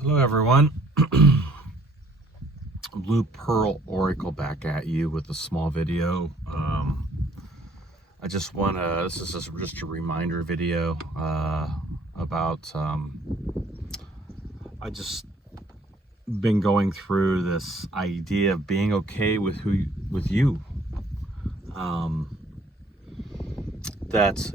Hello everyone. Blue Pearl Oracle back at you with a small video. I just want to, this is just a reminder video about, I just been going through this idea of being okay with you. That,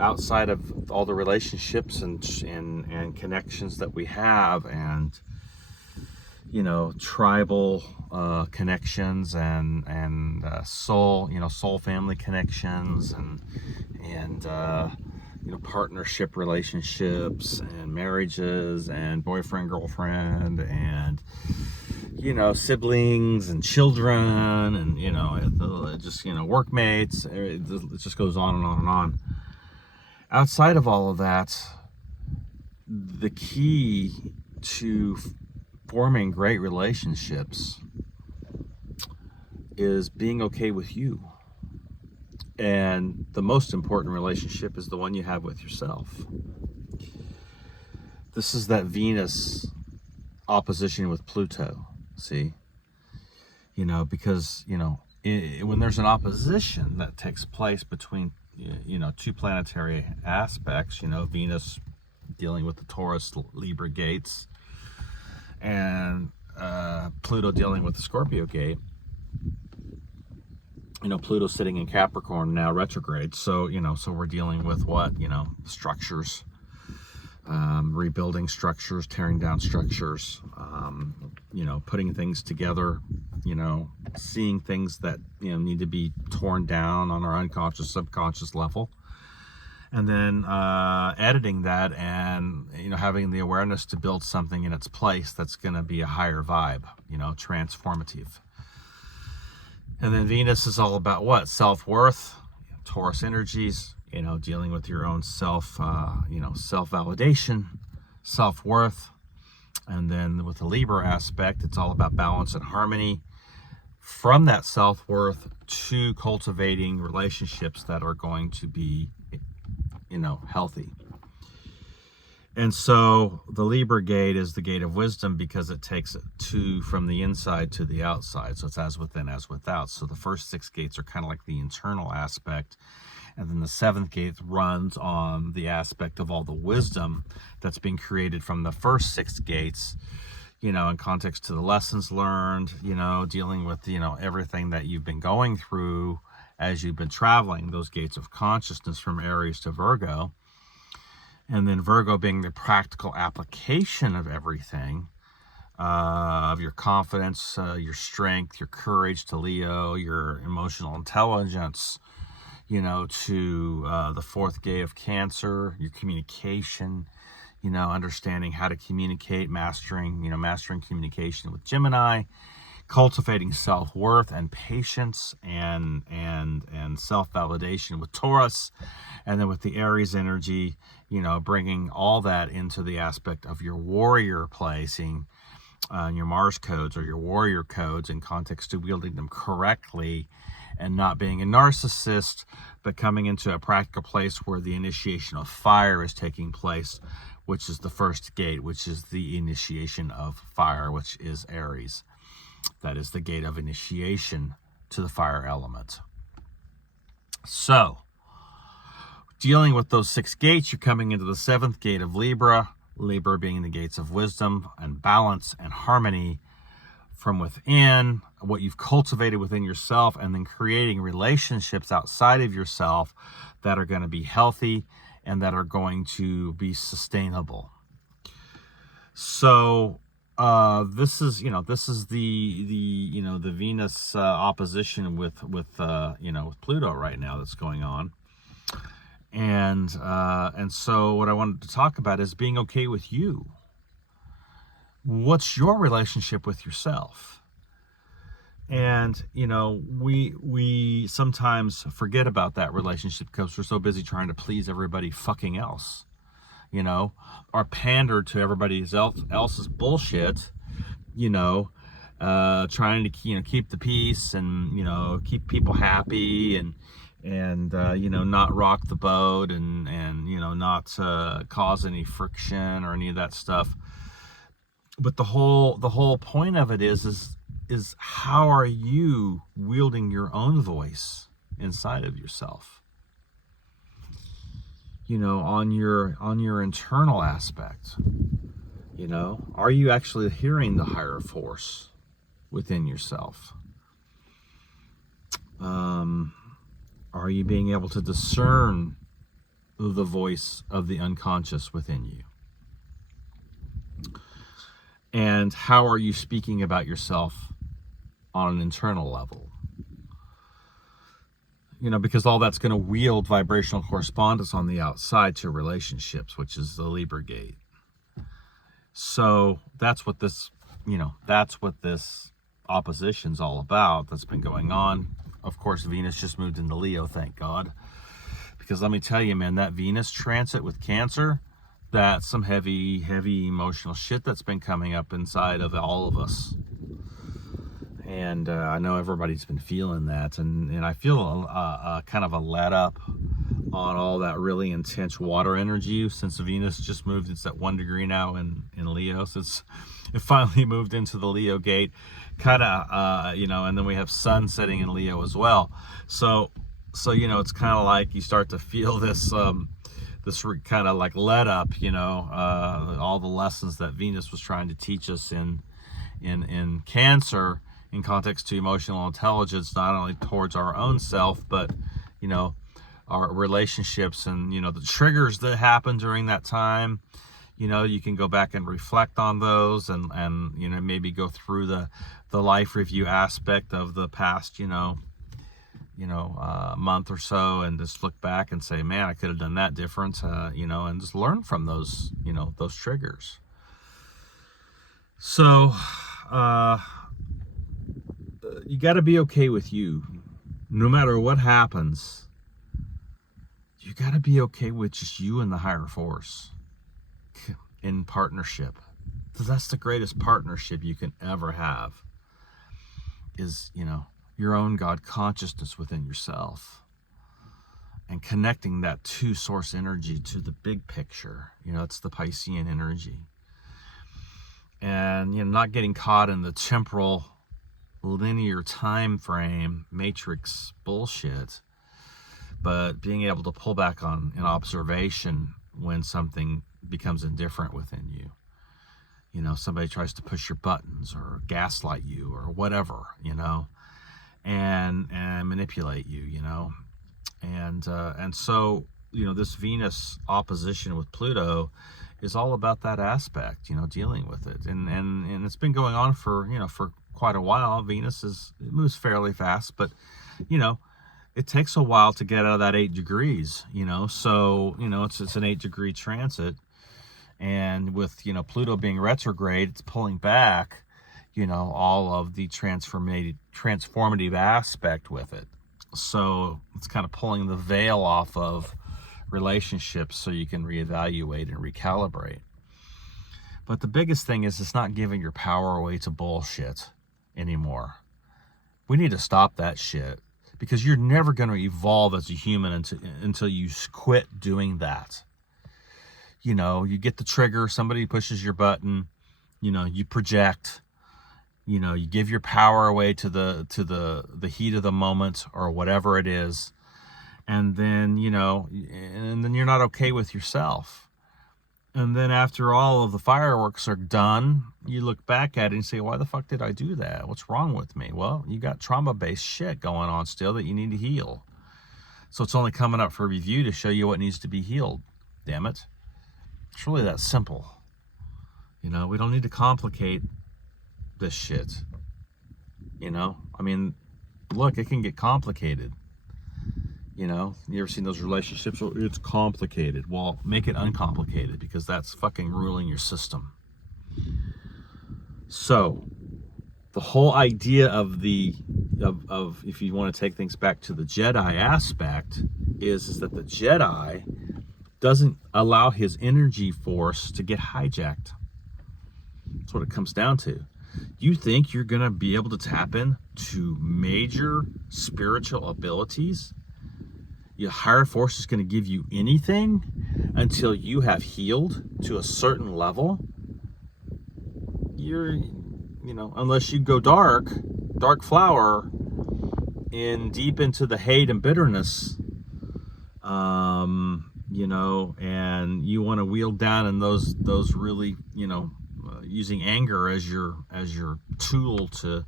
outside of all the relationships and connections that we have, and tribal connections and soul family connections and partnership relationships and marriages and boyfriend girlfriend and siblings and children and just workmates. It just goes on and on and on. Outside of all of that, the key to forming great relationships is being okay with you. And the most important relationship is the one you have with yourself. This is that Venus opposition with Pluto, see? Because, when there's an opposition that takes place between, two planetary aspects, Venus dealing with the Taurus Libra gates, and Pluto dealing with the Scorpio gate. Pluto sitting in Capricorn now retrograde, so so we're dealing with what, structures, rebuilding structures, tearing down structures, putting things together, seeing things that need to be torn down on our unconscious, subconscious level, and then editing that and having the awareness to build something in its place that's going to be a higher vibe, transformative. And then Venus is all about what? Self-worth, Taurus energies, dealing with your own self-validation, self-worth. And then with the Libra aspect, it's all about balance and harmony. From that self-worth to cultivating relationships that are going to be healthy. And so the Libra gate is the gate of wisdom because it takes it from the inside to the outside. So it's as within, as without. So the first 6 gates are kind of like the internal aspect. And then the 7th gate runs on the aspect of all the wisdom that's being created from the first 6 gates, in context to the lessons learned, dealing with, everything that you've been going through as you've been traveling, those gates of consciousness from Aries to Virgo. And then Virgo being the practical application of everything, of your confidence, your strength, your courage, to Leo, your emotional intelligence, to the 4th gate of Cancer, your communication, understanding how to communicate, mastering communication with Gemini, cultivating self-worth and patience and self-validation with Taurus, and then with the Aries energy, bringing all that into the aspect of your warrior placing, your Mars codes or your warrior codes in context to wielding them correctly and not being a narcissist, but coming into a practical place where the initiation of fire is taking place, which is the first gate, which is the initiation of fire, which is Aries. That is the gate of initiation to the fire element. So, dealing with those 6 gates, you're coming into the 7th gate of Libra, Libra being the gates of wisdom and balance and harmony from within, what you've cultivated within yourself, and then creating relationships outside of yourself that are going to be healthy and that are going to be sustainable. So, this is the Venus opposition with Pluto right now that's going on, and so what I wanted to talk about is being okay with you. What's your relationship with yourself? And we sometimes forget about that relationship because we're so busy trying to please everybody fucking else. Or pander to everybody else's bullshit, trying to keep the peace and keep people happy and not rock the boat and not cause any friction or any of that stuff. But the whole point of it is how are you wielding your own voice inside of yourself? On your internal aspect. Are you actually hearing the higher force within yourself? Are you being able to discern the voice of the unconscious within you? And how are you speaking about yourself on an internal level? Because all that's going to wield vibrational correspondence on the outside to relationships, which is the Libra gate. So that's what this opposition's all about that's been going on. Of course, Venus just moved into Leo, thank God. Because let me tell you, man, that Venus transit with Cancer, that's some heavy, heavy emotional shit that's been coming up inside of all of us. And I know everybody's been feeling that. And I feel a kind of a let up on all that really intense water energy since Venus just moved. It's at 1 degree now in Leo. So it finally moved into the Leo gate. Kind of, and then we have Sun setting in Leo as well. So it's kind of like you start to feel this kind of like let up, all the lessons that Venus was trying to teach us in Cancer in context to emotional intelligence, not only towards our own self, but, our relationships and, the triggers that happen during that time. You can go back and reflect on those and maybe go through the life review aspect of the past, month or so, and just look back and say, man, I could have done that different, and just learn from those, those triggers. So, you got to be okay with you. No matter what happens, you got to be okay with just you and the higher force in partnership. Because that's the greatest partnership you can ever have is, your own God consciousness within yourself and connecting that to source energy to the big picture. It's the Piscean energy. And, not getting caught in the temporal linear time frame matrix bullshit, but being able to pull back on an observation when something becomes indifferent within you. Somebody tries to push your buttons or gaslight you or whatever, and manipulate you, and so this Venus opposition with Pluto is all about that aspect, dealing with it, and it's been going on for quite a while. Venus it moves fairly fast, but it takes a while to get out of that 8 degrees, so it's an 8-degree transit, and with Pluto being retrograde, it's pulling back all of the transformative aspect with it. So it's kind of pulling the veil off of relationships so you can reevaluate and recalibrate. But the biggest thing is it's not giving your power away to bullshit anymore. We need to stop that shit, because you're never going to evolve as a human until you quit doing that. You get the trigger, somebody pushes your button, you project, you give your power away to the heat of the moment or whatever it is, and then and then you're not okay with yourself. And then after all of the fireworks are done, you look back at it and say, why the fuck did I do that? What's wrong with me? Well, you got trauma-based shit going on still that you need to heal. So it's only coming up for review to show you what needs to be healed. Damn it. It's really that simple. We don't need to complicate this shit. Look, it can get complicated. You ever seen those relationships? Oh, it's complicated. Well, make it uncomplicated, because that's fucking ruling your system. So, the whole idea of if you want to take things back to the Jedi aspect, is that the Jedi doesn't allow his energy force to get hijacked. That's what it comes down to. You think you're going to be able to tap into major spiritual abilities? Your higher force is going to give you anything until you have healed to a certain level? unless you go dark flower deep into the hate and bitterness, and you want to wield down in those really, using anger as your tool to,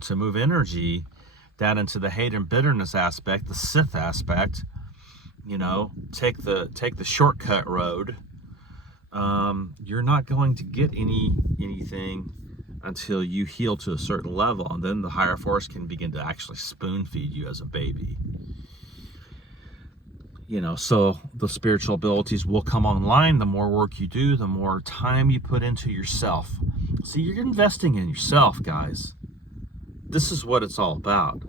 to move energy down into the hate and bitterness aspect, the Sith aspect, take the shortcut road. You're not going to get anything until you heal to a certain level, and then the higher force can begin to actually spoon feed you as a baby. So the spiritual abilities will come online the more work you do, the more time you put into yourself. See, you're investing in yourself, guys. This is what it's all about.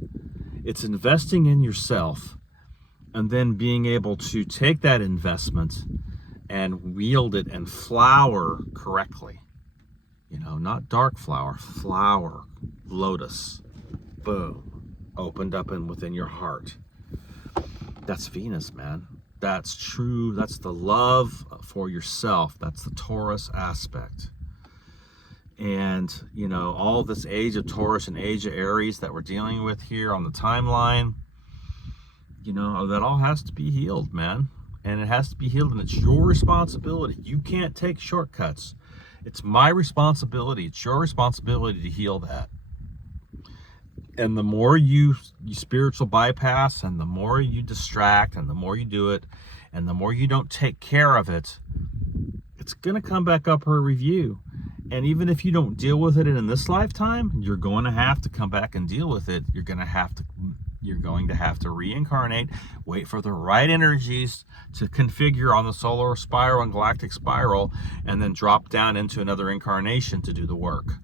It's investing in yourself, and then being able to take that investment and wield it and flower correctly. Not dark flower, lotus, boom, opened up and within your heart. That's Venus, man. That's true. That's the love for yourself. That's the Taurus aspect. And, all this age of Taurus and age of Aries that we're dealing with here on the timeline, that all has to be healed, man. And it has to be healed, and it's your responsibility. You can't take shortcuts. It's my responsibility. It's your responsibility to heal that. And the more you spiritual bypass, and the more you distract, and the more you do it, and the more you don't take care of it, it's going to come back up for review. And even if you don't deal with it in this lifetime, you're going to have to come back and deal with it. You're going to have to reincarnate, wait for the right energies to configure on the solar spiral and galactic spiral, and then drop down into another incarnation to do the work.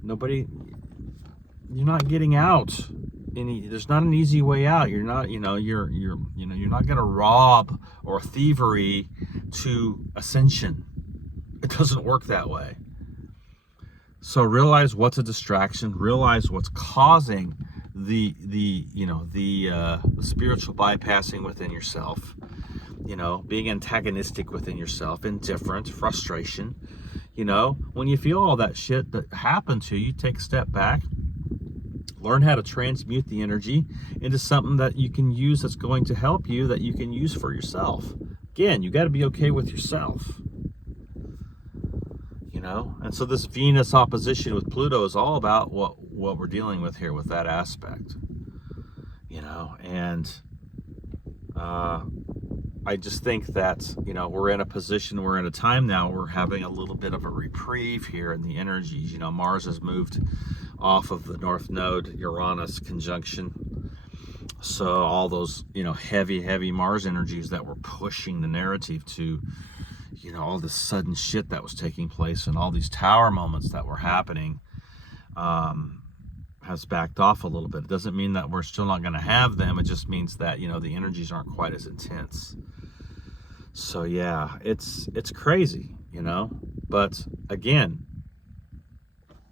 You're not getting out. There's not an easy way out. You're not, you're not going to rob or thievery to ascension. It doesn't work that way. So realize what's a distraction. Realize what's causing the spiritual bypassing within yourself. Being antagonistic within yourself, indifferent, frustration. When you feel all that shit that happened to you, take a step back. Learn how to transmute the energy into something that you can use, that's going to help you, that you can use for yourself. Again, you got to be okay with yourself. And so this Venus opposition with Pluto is all about what we're dealing with here with that aspect. And I just think that, we're in a position, we're in a time now, we're having a little bit of a reprieve here in the energies. Mars has moved off of the North Node, Uranus conjunction. So all those, heavy Mars energies that were pushing the narrative to, all this sudden shit that was taking place and all these tower moments that were happening, has backed off a little bit. It doesn't mean that we're still not going to have them. It just means that, the energies aren't quite as intense. So yeah, it's crazy, but again,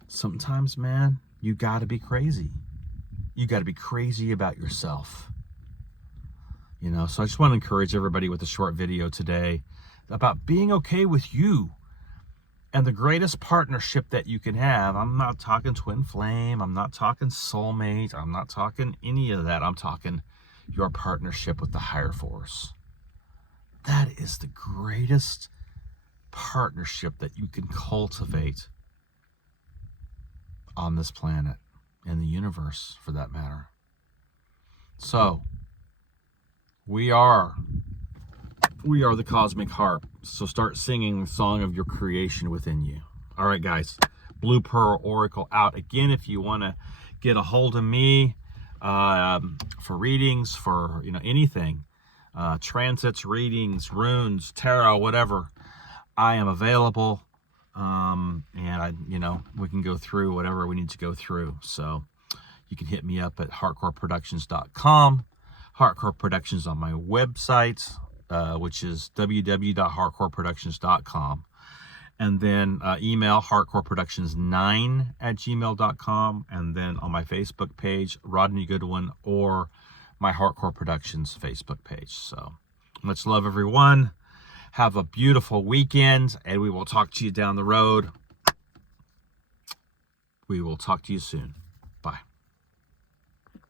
sometimes, man, you got to be crazy. You got to be crazy about yourself. So I just want to encourage everybody with a short video today about being okay with you and the greatest partnership that you can have. I'm not talking twin flame. I'm not talking soulmate. I'm not talking any of that. I'm talking your partnership with the higher force. That is the greatest partnership that you can cultivate on this planet, and the universe for that matter. So we are the cosmic harp. So start singing the song of your creation within you. All right, guys. Blue Pearl Oracle out. Again, if you want to get a hold of me for readings, for anything, transits, readings, runes, tarot, whatever, I am available. And we can go through whatever we need to go through. So you can hit me up at hardcoreproductions.com. Hardcore Productions on my website, which is www.hardcoreproductions.com. And then email hardcoreproductions9@gmail.com. And then on my Facebook page, Rodney Goodwin, or my Hardcore Productions Facebook page. So much love, everyone. Have a beautiful weekend, and we will talk to you down the road. We will talk to you soon. Bye.